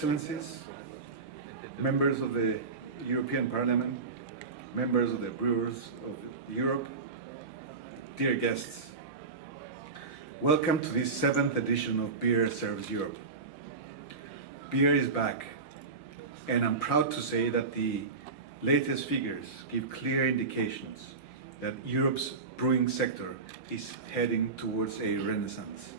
Excellencies, members of the European Parliament, members of the Brewers of Europe, dear guests, welcome to this 7th edition of Beer Serves Europe. Beer is back, and I'm proud to say that the latest figures give clear indications that Europe's brewing sector is heading towards a renaissance.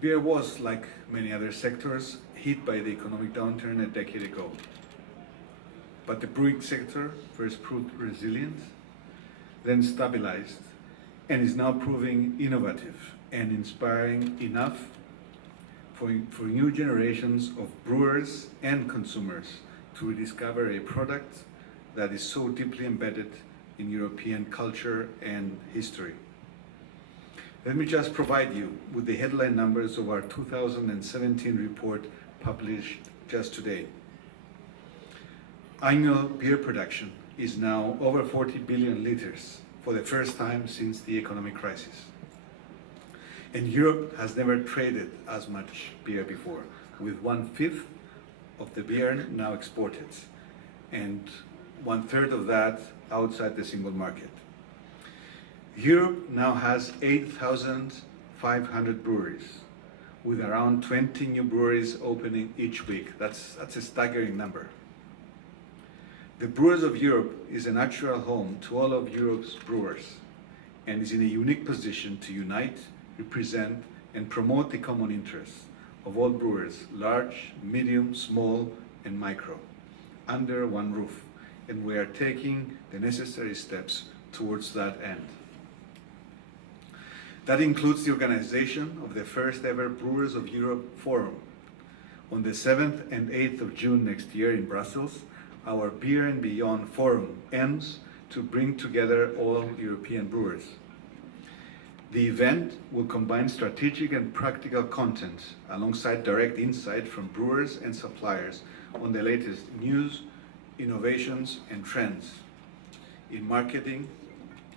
Beer was, like many other sectors, hit by the economic downturn a decade ago. But the brewing sector first proved resilient, then stabilized, and is now proving innovative and inspiring enough for new generations of brewers and consumers to rediscover a product that is so deeply embedded in European culture and history. Let me just provide you with the headline numbers of our 2017 report published just today. Annual beer production is now over 40 billion liters for the first time since the economic crisis. And Europe has never traded as much beer before, with 1/5 of the beer now exported, and 1/3 of that outside the single market. Europe now has 8,500 breweries, with around 20 new breweries opening each week. That's a staggering number. The Brewers of Europe is a natural home to all of Europe's brewers, and is in a unique position to unite, represent, and promote the common interests of all brewers, large, medium, small, and micro, under one roof. And we are taking the necessary steps towards that end. That includes the organization of the first ever Brewers of Europe Forum. On the 7th and 8th of June next year in Brussels, our Beer and Beyond Forum aims to bring together all European brewers. The event will combine strategic and practical content alongside direct insight from brewers and suppliers on the latest news, innovations, and trends in marketing,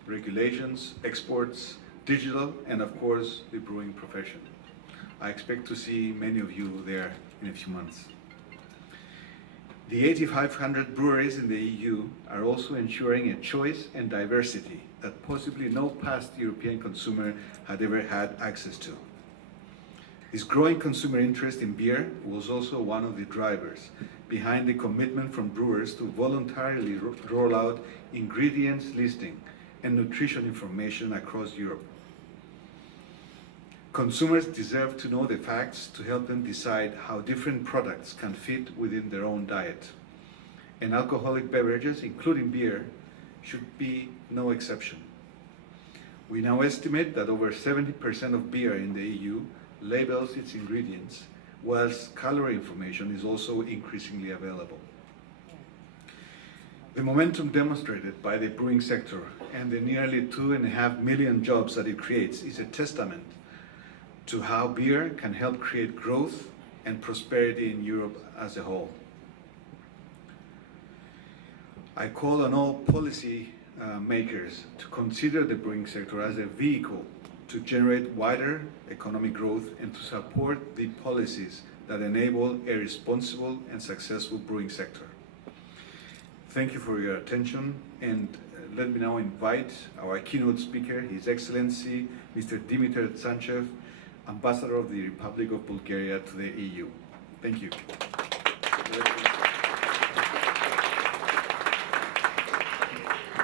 regulations, exports, digital, and of course, the brewing profession. I expect to see many of you there in a few months. The 8,500 breweries in the EU are also ensuring a choice and diversity that possibly no past European consumer had ever had access to. This growing consumer interest in beer was also one of the drivers behind the commitment from brewers to voluntarily roll out ingredients listing and nutrition information across Europe. Consumers deserve to know the facts to help them decide how different products can fit within their own diet. And alcoholic beverages, including beer, should be no exception. We now estimate that over 70% of beer in the EU labels its ingredients, whilst calorie information is also increasingly available. The momentum demonstrated by the brewing sector and the nearly 2.5 million jobs that it creates is a testament to how beer can help create growth and prosperity in Europe as a whole. I call on all policy makers to consider the brewing sector as a vehicle to generate wider economic growth and to support the policies that enable a responsible and successful brewing sector. Thank you for your attention, and let me now invite our keynote speaker, His Excellency Mr. Dimitar Tsanchev, Ambassador of the Republic of Bulgaria to the EU. Thank you.